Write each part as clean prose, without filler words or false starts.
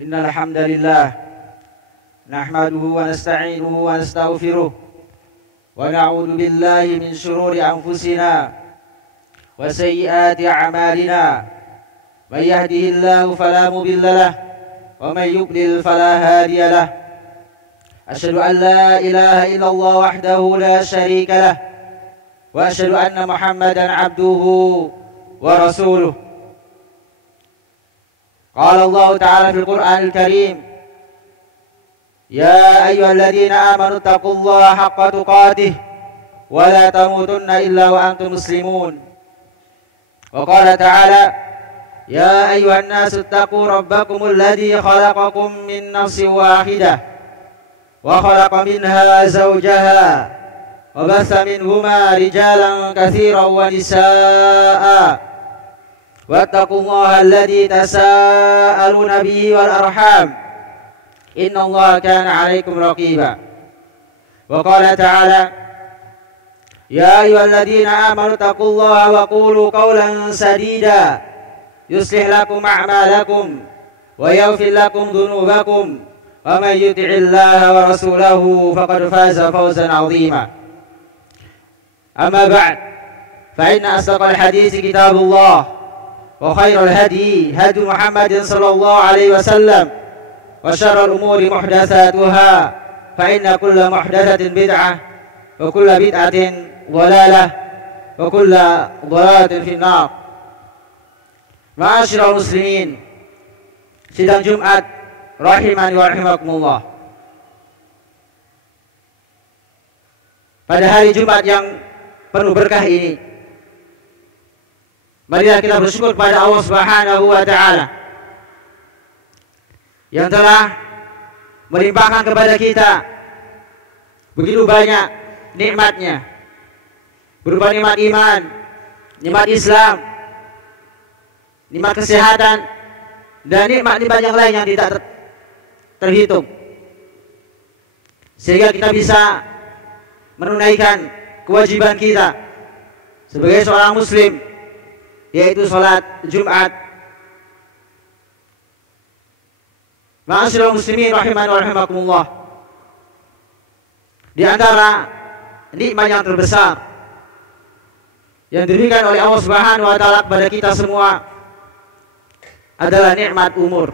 إن الحمد لله نحمده ونستعينه ونستغفره ونعوذ بالله من شرور أنفسنا وسيئات أعمالنا من يهده الله فلا مضل له ومن يضلل فلا هادي له أشهد أن لا إله إلا الله وحده لا شريك له وأشهد أن محمدا عبده ورسوله. قال الله تعالى في القرآن الكريم: يا أيها الذين آمنوا اتقوا الله حق تقاته ولا تموتن إلا وأنتم مسلمون. وقال تعالى: يا أيها الناس اتقوا ربكم الذي خلقكم من نفس واحدة وخلق منها زوجها وبث منهما رجالا كثيرا ونساء واتقوا الله الذي تساءلون به والأرحام إن الله كان عليكم رقيبا. وقال تعالى: يا أيها الذين آمنوا اتقوا الله وقولوا قولا سديدا يصلح لكم أعمالكم ويغفر لكم ذنوبكم ومن يطع الله ورسوله فقد فاز فوزا عظيما. أما بعد، فإن أصدق الحديث كتاب الله وخير الهدي هدي محمد صلى الله عليه وسلم وشر الأمور محدثاتها فإن كل محدثة بدعة وكل بدعة ضلالة وكل ضلالة في النار. Ma'asyiral muslimin, sidang Jumat rahimani wa rahimakumullah. Pada hari Jumat yang penuh berkah ini, marilah kita bersyukur kepada Allah Subhanahu wa taala yang telah melimpahkan kepada kita begitu banyak nikmatnya, berupa nikmat iman, nikmat Islam, nikmat kesehatan, dan nikmat-nikmat yang lain yang tidak terhitung, sehingga kita bisa menunaikan kewajiban kita sebagai seorang muslim, yaitu sholat Jumat. Ma'asyiral muslimin rahimani wa rahimakumullah, di antara nikmat yang terbesar yang diberikan oleh Allah Subhanahu wa taala kepada kita semua adalah nikmat umur,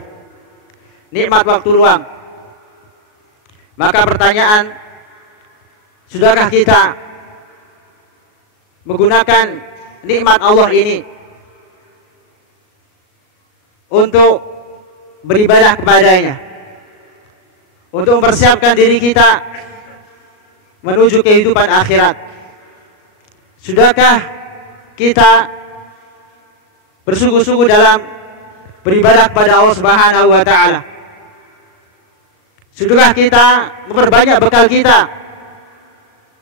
nikmat waktu luang. Maka pertanyaan, sudahkah kita menggunakan nikmat Allah ini untuk beribadah kepadanya, untuk mempersiapkan diri kita menuju kehidupan akhirat? Sudahkah kita bersungguh-sungguh dalam beribadah kepada Allah Subhanahu wa taala? Sudahkah kita memperbanyak bekal kita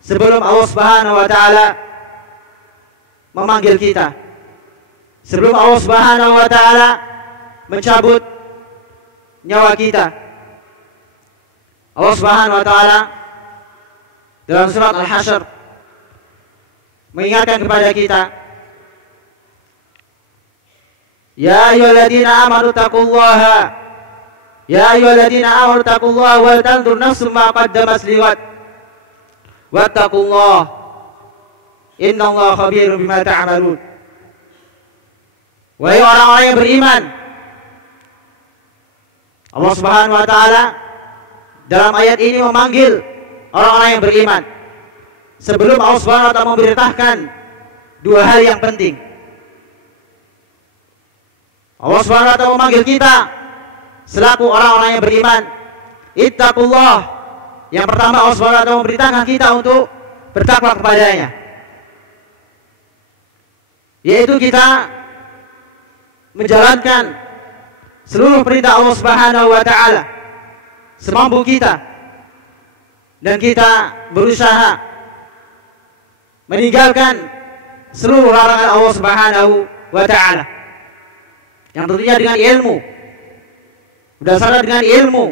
sebelum Allah Subhanahu wa taala memanggil kita, sebelum Allah Subhanahu wa taala mencabut nyawa kita? Allah Subhanahu wa taala dalam surat Al-Hasyr mengingatkan kepada kita, Ya ayyuhalladzina amanu taqullaha, Ya ayyuhalladzina amanu taqullaha wal tanzur nafsum ma qaddamat lighad wattaqullaha innallaha khabirun bima ta'malun. Wahai orang-orang yang beriman, Allah Subhanahu wa taala dalam ayat ini memanggil orang-orang yang beriman sebelum Allah Subhanahu wa taala memberitakan dua hal yang penting. Allah Subhanahu wa taala memanggil kita selaku orang-orang yang beriman. Ittaqullah. Yang pertama, Allah Subhanahu wa taala memberitakan kita untuk bertakwa kepadanya, yaitu kita menjalankan seluruh perintah Allah Subhanahu wa taala semampu kita, dan kita berusaha meninggalkan seluruh larangan Allah Subhanahu wa taala, yang tentunya dengan ilmu, berdasarkan dengan ilmu,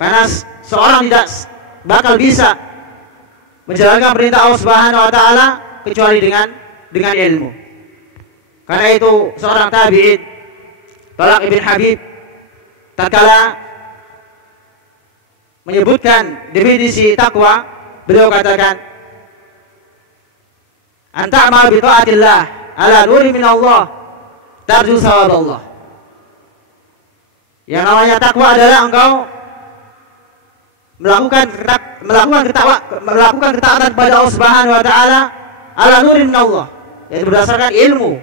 karena seorang tidak bakal bisa menjalankan perintah Allah Subhanahu wa taala kecuali dengan ilmu. Karena itu seorang tabi'in, Talaq ibn Habib, tatkala menyebutkan definisi takwa, beliau katakan, "Anta'mal bi ta'atillah ala nuri min Allah tarju sawab Allah." Yang namanya takwa adalah engkau melakukan ketaatan kepada Allah Subhanahu wa taala ala nuri min Allah, yaitu berdasarkan ilmu,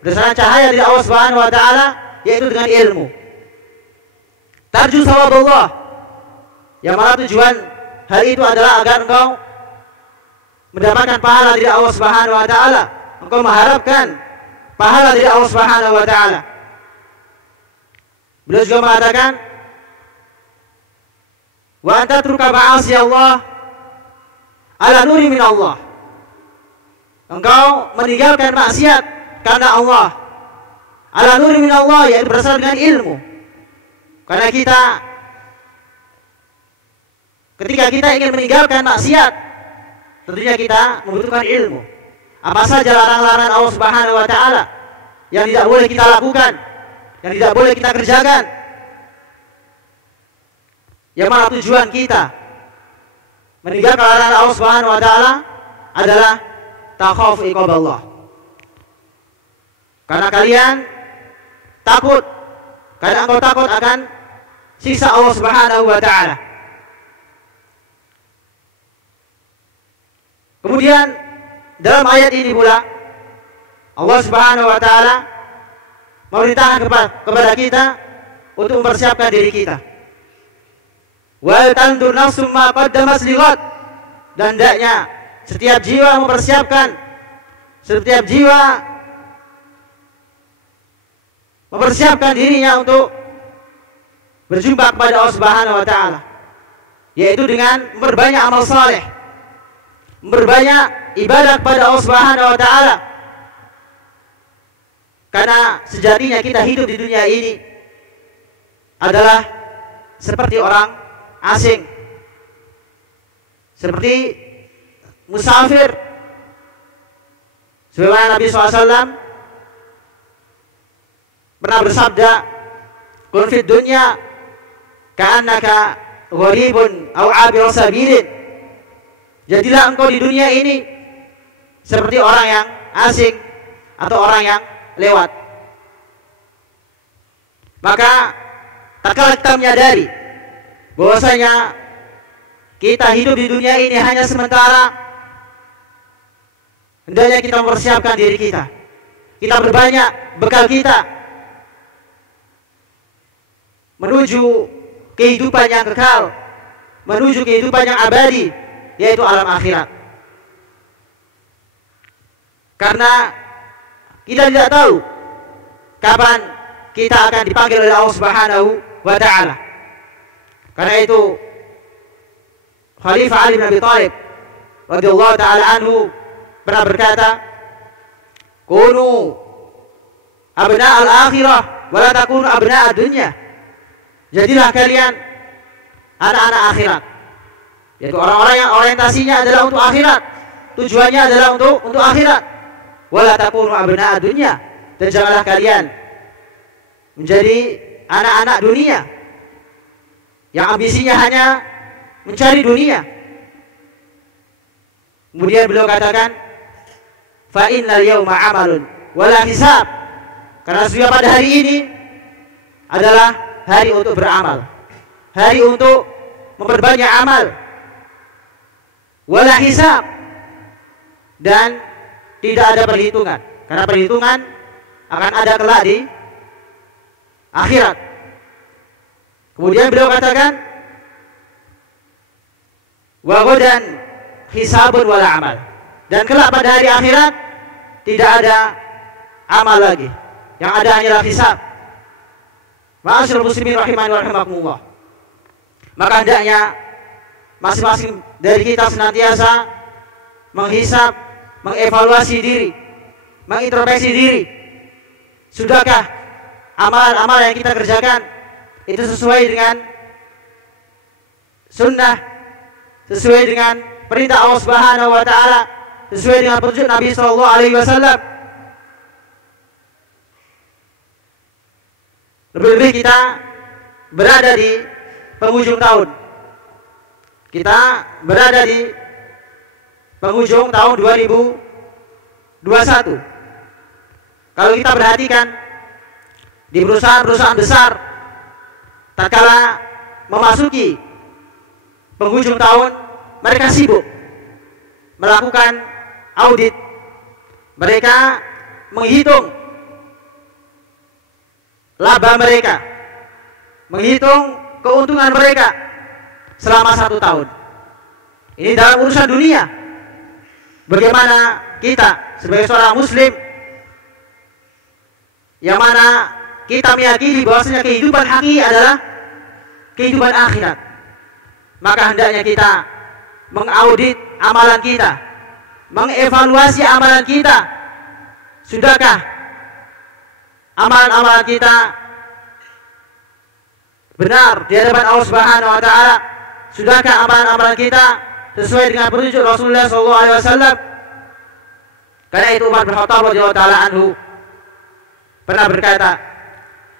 berdasarkan cahaya dari Allah Subhanahu wa taala, yaitu dengan ilmu. Tarju sawab Allah, yang mana tujuan hal itu adalah agar engkau mendapatkan pahala dari Allah Subhanahu wa taala. Engkau mengharapkan pahala dari Allah Subhanahu wa taala. Beliau juga mengatakan, "Wa anta turka ma'asi Allah ala nuri min Allah." Engkau meninggalkan maksiat karena Allah. Ala nuri min Allah, yaitu berasal dengan ilmu. Karena ketika kita ingin meninggalkan maksiat, tentunya kita membutuhkan ilmu. Apa saja larangan-larangan Allah Subhanahu wa taala yang tidak boleh kita lakukan, yang tidak boleh kita kerjakan. Yang mana tujuan kita meninggalkan larangan Allah Subhanahu wa taala adalah takhaf iqab Allah. Karena kalian takut, karena engkau takut akan siksa Allah Subhanahu wa taala. Kemudian dalam ayat ini pula Allah Subhanahu wa taala memerintahkan kepada kita untuk mempersiapkan diri kita. Wal tandur nafsum ma qaddamat lighad, dan hendaknya setiap jiwa mempersiapkan, dirinya untuk berjumpa kepada Allah Subhanahu wa taala, yaitu dengan memperbanyak amal saleh, memperbanyak ibadah kepada Allah Subhanahu wa taala. Karena sejatinya kita hidup di dunia ini adalah seperti orang asing, seperti musafir. Sebagaimana Nabi SAW pernah bersabda, "Kun fid dunya ka'annaka gharibun aw 'abir sabilin." Jadilah engkau di dunia ini seperti orang yang asing atau orang yang lewat. Maka tak kalah kita menyadari bahwasanya kita hidup di dunia ini hanya sementara. Hendaknya kita mempersiapkan diri kita. Kita berbanyak bekal kita menuju kehidupan yang kekal, menuju kehidupan yang abadi, yaitu alam akhirat. Karena kita tidak tahu kapan kita akan dipanggil oleh Allah Subhanahu wa taala. Karena itu Khalifah Ali bin Abi Thalib radhiyallahu taala anhu pernah berkata, "Kunu abna al-akhirah wa la takunu abna ad-dunya." Jadilah kalian anak-anak akhirat, yaitu orang-orang yang orientasinya adalah untuk akhirat, tujuannya adalah untuk akhirat. Wala takunu abna ad-dunya, dan janganlah kalian menjadi anak-anak dunia yang ambisinya hanya mencari dunia. Kemudian beliau katakan, "Fa innal yawma 'amalun wala hisab." Karena sesungguhnya pada hari ini adalah hari untuk beramal, hari untuk memperbanyak amal, wala hisab, dan tidak ada perhitungan. Karena perhitungan akan ada kelak di akhirat. Kemudian beliau katakan, "Wa ghadan hisabun wala amal." Dan kelak pada hari akhirat tidak ada amal lagi, yang ada hanyalah hisab. Ma'asyiral muslimin rahimani wa rahimakumullah. Maka hendaknya masing-masing dari kita senantiasa menghisab, mengevaluasi diri, mengintrospeksi diri. Sudahkah amalan-amalan yang kita kerjakan itu sesuai dengan sunnah, sesuai dengan perintah Allah Subhanahu wa taala, sesuai dengan petunjuk Nabi sallallahu alaihi wasallam? Lebih-lebih kita berada di penghujung tahun, Kita berada di penghujung tahun 2021. Kalau kita perhatikan di perusahaan-perusahaan besar, tatkala memasuki penghujung tahun, mereka sibuk melakukan audit. Mereka menghitung laba mereka, menghitung keuntungan mereka selama 1 tahun. Ini dalam urusan dunia. Bagaimana kita sebagai seorang muslim yang mana kita meyakini bahwasanya kehidupan hakiki adalah kehidupan akhirat, maka hendaknya kita mengaudit amalan kita, mengevaluasi amalan kita. Sudahkah amalan-amalan kita benar di hadapan Allah Subhanahu wa taala? Sudahkah amalan-amalan kita sesuai dengan petunjuk Rasulullah SAW? Karena itu Umar bin Khattab radhiyallahu taala anhu pernah berkata,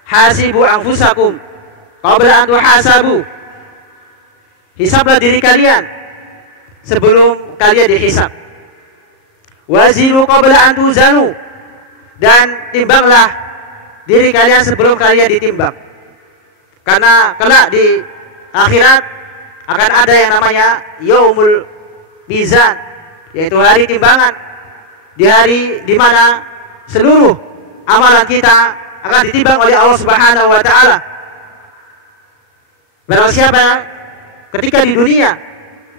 "Hasibu anfusakum qabla an tuhasabu." Hisablah diri kalian sebelum kalian dihisab. Wazinu qabla an tuzanu. Dan timbanglah diri kalian sebelum kalian ditimbang. Karena kelak di akhirat akan ada yang namanya yaumul mizan, yaitu hari timbangan. Di hari di mana seluruh amalan kita akan ditimbang oleh Allah Subhanahu wa taala. Barang siapa ketika di dunia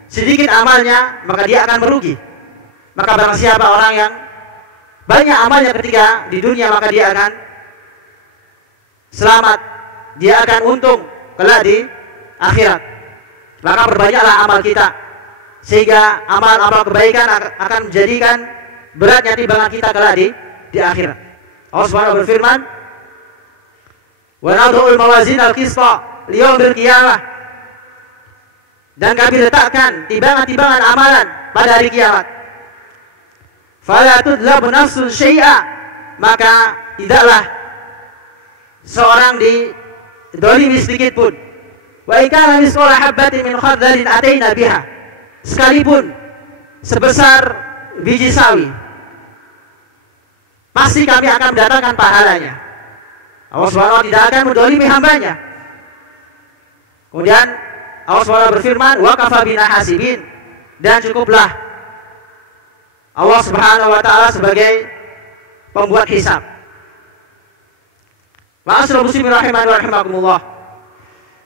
sedikit amalnya, maka dia akan merugi. Maka barang siapa orang yang banyak amalnya ketika di dunia, maka dia akan selamat, dia akan untung kelak di akhirat. Maka perbanyaklah amal kita, sehingga amal-amal kebaikan akan menjadikan beratnya timbangan kita kelak di akhirat. Allah Subhanahu berfirman, "Wa nad'ul mawazin al-qista liyaumil qiyamah." Dan kami letakkan timbangan-timbangan amalan pada hari kiamat. Fala tudlabu nafsun syai'a, maka tidaklah seorang didolimi sedikit pun. Wa in kana misqala habatin min khardalin ataina biha, sekalipun sebesar biji sawi, pasti kami akan mendatangkan pahalanya. Allah SWT tidak akan mendolimi hambanya. Kemudian Allah SWT berfirman, wa kafa bina hasibin, dan cukuplah Allah Subhanahu wa taala sebagai pembuat hisab. Ma'asyiral muslimin rahimani wa rahimakumullah.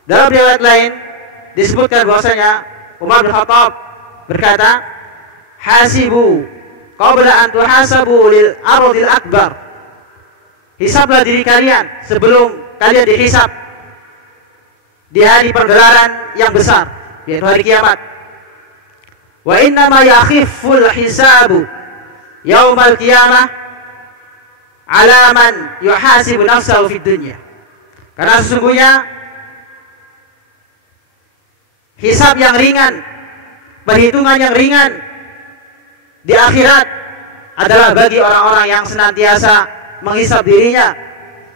Dalam riwayat lain disebutkan bahwasanya Umar bin Khattab berkata, "Hasibu qabla an tuhasabu lil ardil akbar." Hisablah diri kalian sebelum kalian dihisab di hari pergelaran yang besar, yaitu hari kiamat. Wa inna ma yakhiful hisabu yaumal qiyamah ala man yuhasibu nafsahu fid dunya. Karena sesungguhnya hisab yang ringan, perhitungan yang ringan di akhirat adalah bagi orang-orang yang senantiasa menghisab dirinya,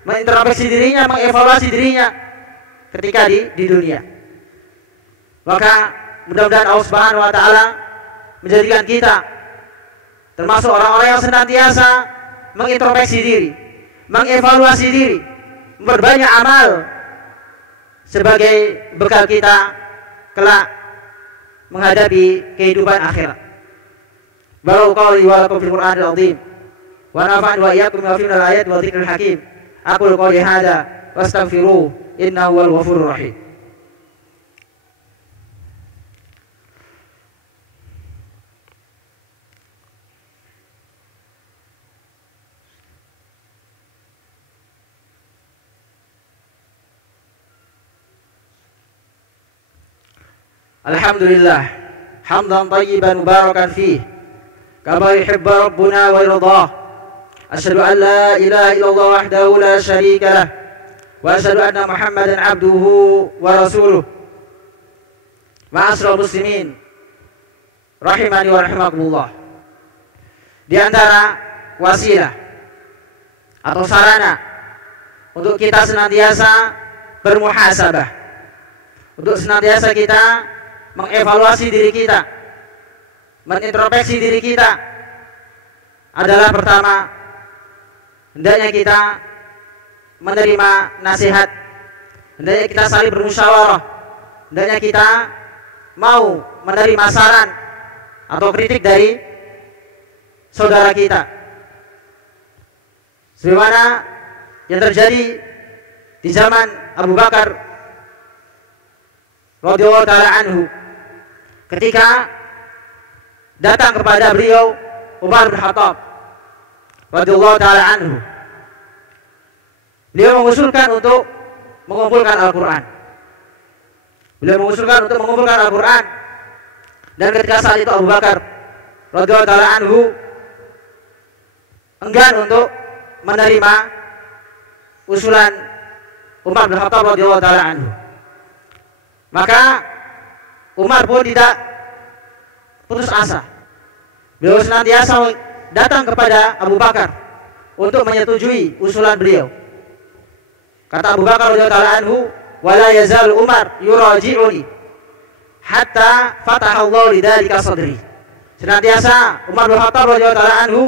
mengintrospeksi dirinya, mengevaluasi dirinya ketika di dunia. Maka mudah-mudahan Allah Subhanahu wa taala menjadikan kita termasuk orang-orang yang senantiasa mengintrospeksi diri, mengevaluasi diri, memperbanyak amal sebagai bekal kita kelak menghadapi kehidupan akhirat. Barakallahu li wa lakum fil Qur'anil azim wa nafa'ani wa iyyakum bima fihi minal ayati wa dzikril hakim. Aqulu qouli hadza wastaghfiruhu innahu huwal ghafurur rahim. Alhamdulillah hamdan tayyiban mubarakan fih kama yuhibbu rabbuna wa yardah. Asyhadu an la ilaha illallah wahdahu la syarika lah wa asyhadu anna Muhammadan abduhu wa rasuluh. Ma'asyiral muslimin rahimani wa rahimakumullah. Di antara wasilah atau sarana untuk kita senantiasa bermuhasabah, untuk senantiasa kita mengevaluasi diri kita, menintrospeksi diri kita adalah pertama, hendaknya kita menerima nasihat, hendaknya kita saling bermusyawarah, hendaknya kita mau menerima saran atau kritik dari saudara kita. Sebagaimana yang terjadi di zaman Abu Bakar radhiyallahu taala anhu ketika datang kepada beliau Umar bin Khattab radhiyallahu taala anhu. Beliau mengusulkan untuk mengumpulkan Al-Qur'an. Dan ketika saat itu Abu Bakar radhiyallahu taala anhu enggan untuk menerima usulan Umar bin Khattab radhiyallahu taala anhu. Maka Umar pun tidak putus asa. Beliau senantiasa datang kepada Abu Bakar untuk menyetujui usulan beliau. Kata Abu Bakar radhiyallahu taala anhu, "Wala yazal Umar yuraji'uni hatta fataha Allah lidzalika sadri." Senantiasa Umar bin Khattab radhiyallahu taala anhu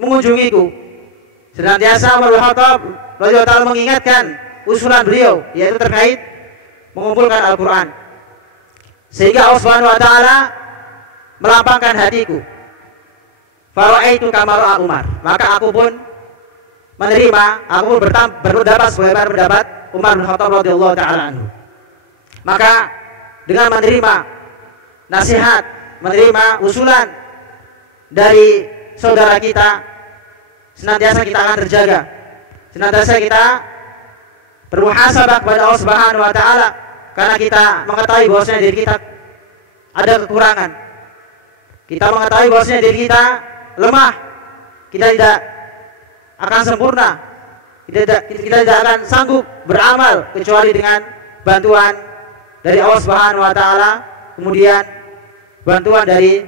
mengunjungiku. Senantiasa Umar bin Khattab radhiyallahu taala mengingatkan usulan beliau, yaitu terkait mengumpulkan Al-Qur'an. Sehingga Allah Subhanahu wa taala melapangkan hatiku. Fara'aitu kama ra'a Umar. Maka aku pun menerima, aku pun berpendapat sebagaimana pendapat Umar bin Khattab radhiyallahu taala anhu. Maka dengan menerima nasihat, menerima usulan dari saudara kita, senantiasa kita akan terjaga. Senantiasa kita bermuhasabah kepada Allah Subhanahu wa taala karena kita mengetahui bahwasanya diri kita ada kekurangan. Kita mengetahui bahwasanya diri kita lemah. Kita tidak akan sempurna. Kita tidak akan sanggup beramal kecuali dengan bantuan dari Allah Subhanahu wa taala, kemudian bantuan dari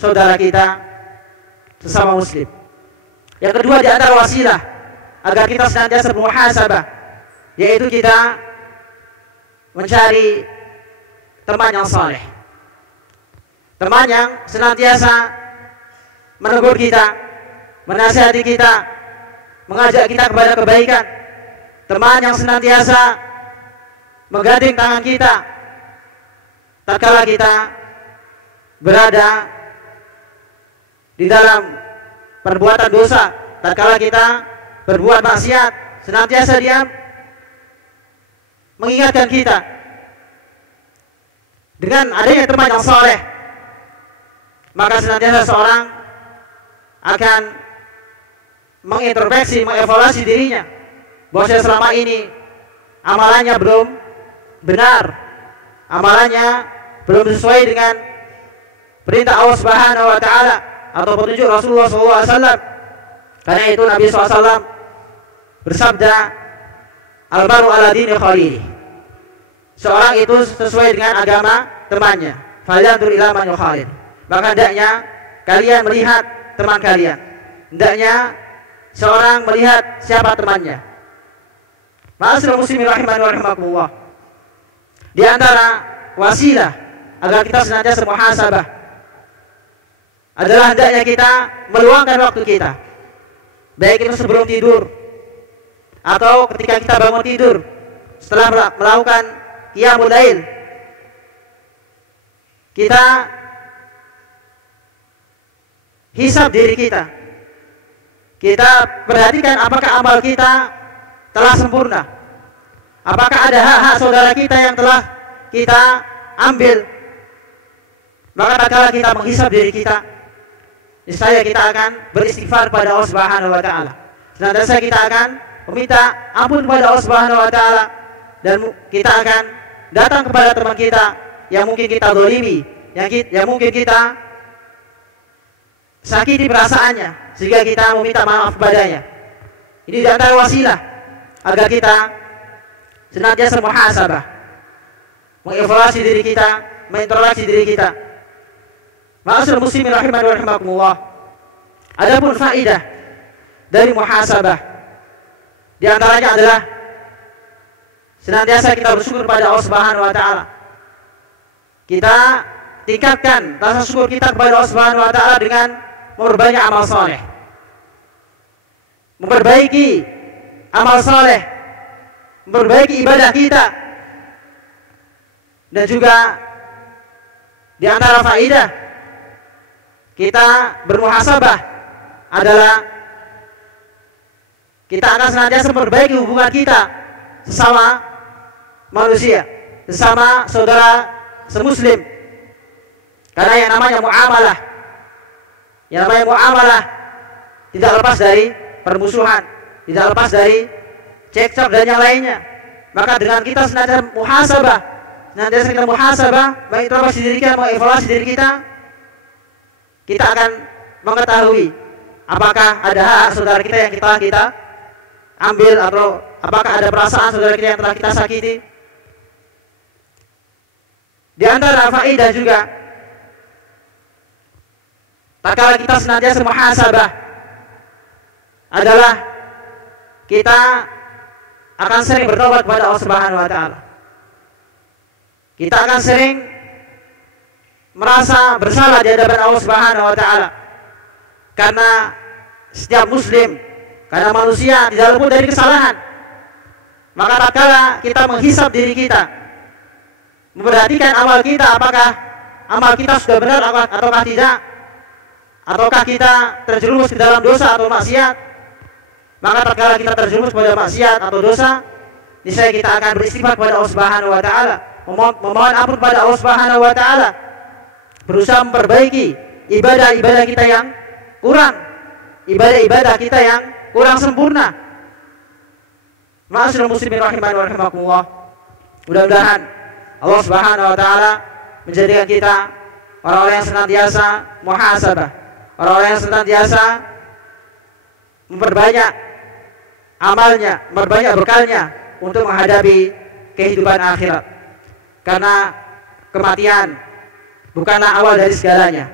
saudara kita sesama muslim. Yang kedua di antara wasilah agar kita senantiasa bermuhasabah, yaitu kita mencari teman yang saleh. Teman yang senantiasa menegur kita, menasihati kita, mengajak kita kepada kebaikan. Teman yang senantiasa menggandeng tangan kita tatkala kita berada di dalam perbuatan dosa, tatkala kita berbuat maksiat, senantiasa dia mengingatkan kita. Dengan adanya teman yang saleh, maka senantiasa seorang akan mengintrospeksi, mengevaluasi dirinya, bahwa selama ini amalannya belum benar, amalannya belum sesuai dengan perintah Allah Subhanahu wa taala atau petunjuk Rasulullah SAW. Karena itu Nabi SAW bersabda, "Al-maru ala dini khalili." Seorang itu sesuai dengan agama temannya. Falyanzur ila man yukhalil. Maka hendaknya kalian melihat teman kalian. Hendaknya seorang melihat siapa temannya. Ma'asyiral muslimin rahimani wa rahimakumullah. Di antara wasilah agar kita senantiasa muhasabah adalah hendaknya kita meluangkan waktu kita, baik itu sebelum tidur atau ketika kita bangun tidur setelah melakukan qiyamul lail. Kita hisab diri kita. Kita perhatikan apakah amal kita telah sempurna. Apakah ada hak-hak saudara kita yang telah kita ambil. Maka tatkala kita menghisab diri kita, niscaya kita akan beristighfar kepada Allah Subhanahu wa taala. Senantiasa kita akan meminta ampun kepada Allah Subhanahu wa taala, dan kita akan datang kepada teman kita yang mungkin kita zalimi, yang mungkin kita sakiti perasaannya, sehingga kita meminta maaf kepadanya. Ini di antara wasilah agar kita senantiasa muhasabah, mengevaluasi diri kita, mengintrospeksi diri kita. Ma'asyiral muslimin rahimani wa rahimakumullah. Adapun faidah dari muhasabah, di antaranya adalah senantiasa kita bersyukur pada Allah Subhanahu wa taala. Kita tingkatkan rasa syukur kita kepada Allah Subhanahu wa taala dengan memperbanyak amal saleh. Memperbaiki amal saleh, memperbaiki ibadah kita. Dan juga di antara faidah kita bermuhasabah adalah kita akan senantiasa memperbaiki hubungan kita sesama manusia, sesama saudara semuslim. Karena yang namanya muamalah tidak lepas dari permusuhan, tidak lepas dari cekcok dan yang lainnya. Maka dengan kita senantiasa muhasabah, mengintrospeksi diri kita, mengevaluasi diri kita, kita akan mengetahui apakah ada hak saudara kita yang kita ambil, atau apakah ada perasaan saudara kita yang telah kita sakiti. Di antara faidah juga, tatkala kita senantiasa muhasabah adalah kita akan sering bertobat kepada Allah Subhanahu wa taala. Kita akan sering merasa bersalah di hadapan Allah Subhanahu wa taala. Karena setiap muslim, karena manusia tidak luput dari kesalahan. Maka tatkala kita menghisab diri kita, memperhatikan amal kita, apakah amal kita sudah benar ataukah tidak, ataukah kita terjerumus ke dalam dosa atau maksiat. Maka tatkala kita terjerumus pada maksiat atau dosa, niscaya kita akan beristighfar kepada Allah Subhanahu wa taala, memohon ampun pada Allah Subhanahu wa taala, berusaha memperbaiki ibadah-ibadah kita yang kurang, ibadah-ibadah kita yang kurang sempurna. Ma'asyiral muslimin rahimani wa rahimakumullah. Mudah-mudahan Allah Subhanahu wa taala menjadikan kita orang-orang yang senantiasa muhasabah, orang-orang yang senantiasa memperbanyak amalnya, memperbanyak bekalnya untuk menghadapi kehidupan akhirat. Karena kematian bukanlah awal dari segalanya.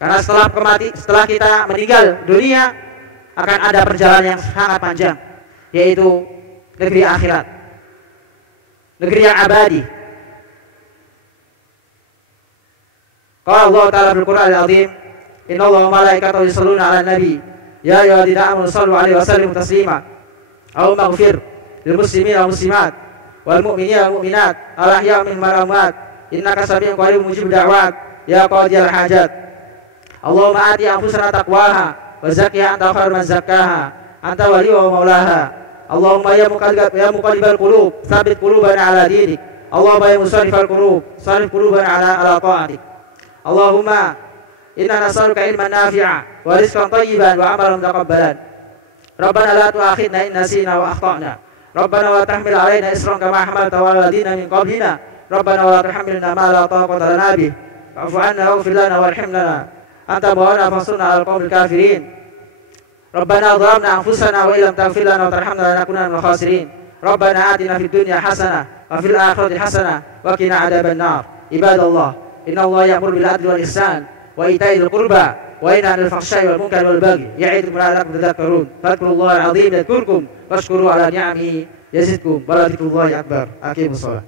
Karena setelah kita meninggal dunia akan ada perjalanan yang sangat panjang, yaitu negeri akhirat, negeri yang abadi. Qala Allah Ta'ala fil Qur'an al-Azim, innallaha wa malaikatahu yusholluna 'alan nabi, ya ayyuhalladzina amanu shallu 'alaihi wa sallimu taslima. Allahumma ighfir lil muslimina wal muslimat wal mu'minina wal mu'minat al-ahya'i minhum wal amwat, innaka sami'un qaribun mujibud da'wat ya qadiyal hajat. Allahumma ati anfusana taqwaha wa zakkiha anta khairu man zakkaha anta waliyuha wa maulaha. Allahumma ya muqallibal qulub tsabbit qulubana ala dinik. Allahumma ya musarrifal qulub sarrif qulubana ala ta'atik. Allahumma inna nas'aluka ilman nafi'a wa rizqan thayyiban wa amalan mutaqabbalan. Rabbana la tu'akhidna in nasina wa akhtana. Rabbana wa tahmil 'alaina isran kama hamaltahu 'alal ladzina min qablina. Rabbana wa la tuhammilna ma la taqata lana bih. Wa'fu 'anna waghfir lana warhamna. Anta maulana fansurna 'alal qaumil kafirin. Rabbana dhalamna anfusana wa illam taghfir lana wa tarhamna lanakunanna minal khasirin. Rabbana atina fid dunya hasanah wa fil akhirati hasanah wa qina 'adzaban nar. Ibadallah, innallaha ya'muru bil 'adli wal ihsan wa ita'i dzil qurba wa yanha 'anil fahsya'i wal munkari wal baghi ya'idukum la'allakum tadhakkarun. Fadhkurullaha al-'azim yadhkurkum washkuru 'ala ni'amihi yazidkum wa la dzikrullahi akbar. Aqimus shalah.